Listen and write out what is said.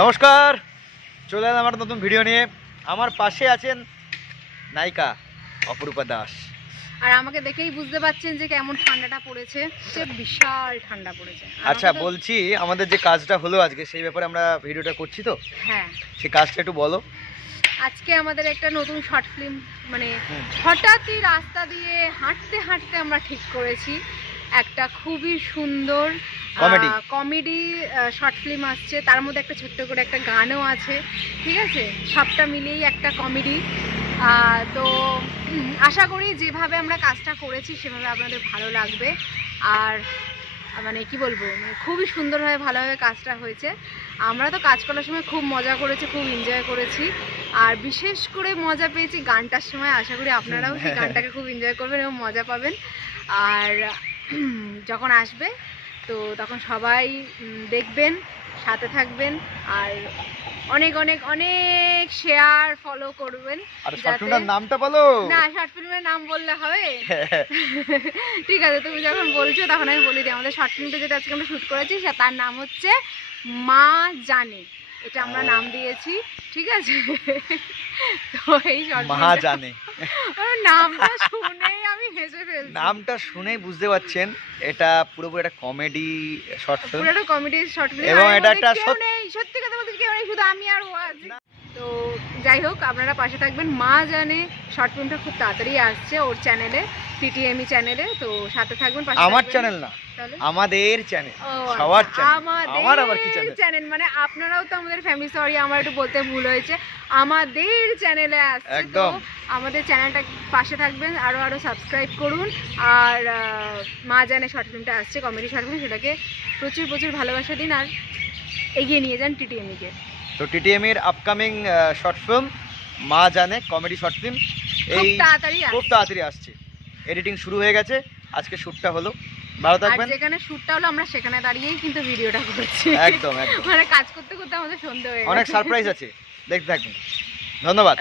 নমস্কার, চলে এলাম আমার নতুন ভিডিও নিয়ে। আমার পাশে আছেন নায়িকা অপরূপা দাস। আর আমাকে দেখেই বুঝতে পারছেন যে কেমন ঠান্ডাটা পড়েছে, যে বিশাল ঠান্ডা পড়েছে। আচ্ছা, বলছি আমাদের যে কাজটা হলো আজকে, সেই ব্যাপারে আমরা ভিডিওটা করছি তো। হ্যাঁ, সেই কাজটা একটু বলো। আজকে আমাদের একটা নতুন শর্ট ফিল্ম, মানে হঠাৎই রাস্তা দিয়ে হাঁটতে হাঁটতে আমরা ঠিক করেছি একটা খুবই সুন্দর কমেডি শর্ট ফিল্ম আসছে। তার মধ্যে একটা ছোট্ট করে একটা গানও আছে, ঠিক আছে? সবটা মিলিয়েই একটা কমেডি। তো আশা করি যেভাবে আমরা কাজটা করেছি সেভাবে আপনাদের ভালো লাগবে। আর মানে কি বলবো, মানে খুবই সুন্দরভাবে ভালোভাবে কাজটা হয়েছে। আমরা তো কাজ করার সময় খুব মজা করেছি, খুব এনজয় করেছি। আর বিশেষ করে মজা পেয়েছি গানটার সময়। আশা করি আপনারাও সেই গানটাকে খুব এনজয় করবেন এবং মজা পাবেন। আর যখন আসবে তো তখন সবাই দেখবেন, সাথে থাকবেন, আর অনেক অনেক অনেক শেয়ার ফলো করবেন। আর শর্ট ফিল্মের নামটা বলো। না, শর্ট ফিল্মের নাম বললে হবে? ঠিক আছে, তুমি যখন বলছো তখন আমি বলে দিই। আমাদের শর্ট ফিল্মটা যেটা আজকে আমরা শ্যুট করেছি তার নাম হচ্ছে মা জানে। এটা আমরা নাম দিয়েছি, ঠিক আছে? তো এই শর্ট মা জানে নামটা শুনেই আমি হেসে ফেলছি। নামটা শুনেই বুঝতে পারছেন এটা পুরোপুরি একটা কমেডি শর্ট ফিল্ম। পুরো একটা কমেডি শর্ট ফিল্ম এবং এটা একটা সত্যি কথা বলতে কেউ নেই, শুধু আমি আর ও আছি। তো যাই হোক, আপনারা পাশে থাকবেন। মা জানে শর্ট ফিল্মটা খুব তাড়াতাড়ি আসছে ওর চ্যানেলে, টিটিএমই চ্যানেলে। তো সাথে থাকবেন, পাশে আমার থাকবেন। চ্যানেল না, তাহলে আমাদের চ্যানেল, আচ্ছা, সবার চ্যানেল। আমার আবার কি আমাদের চ্যানেল মানে আপনারাও তো আমাদের ফ্যামিলি। সরি, আমার একটু বলতে ভুল হয়েছে, আমাদের চ্যানেলে আসছে। তো একদম আমাদের চ্যানেলটা পাশে থাকবেন, আরো সাবস্ক্রাইব করুন। আর মা জানে শর্ট ফিল্মটা আসছে, কমেডি শর্ট ফিল্ম, সেটাকে প্রচুর প্রচুর ভালোবাসা দিন আর এগিয়ে নিয়ে যান টিটিএমকে। তো টিটিএম এর আপকামিং শর্ট ফিল্ম মা জানে কমেডি শর্ট ফিল্ম এই খুব তাড়াতাড়ি আসছে। এডিটিং শুরু হয়ে গেছে, আজকে শ্যুটটা হলো। ভালো থাকবেন। আর যেখানে শ্যুটটা হলো আমরা সেখানে দাঁড়িয়েই কিন্তু ভিডিওটা করছি। একদম একদম মানে কাজ করতে করতে আমাদের সন্ধ্যা হয়ে গেছে। অনেক সারপ্রাইজ আছে, দেখতে থাকবেন। ধন্যবাদ।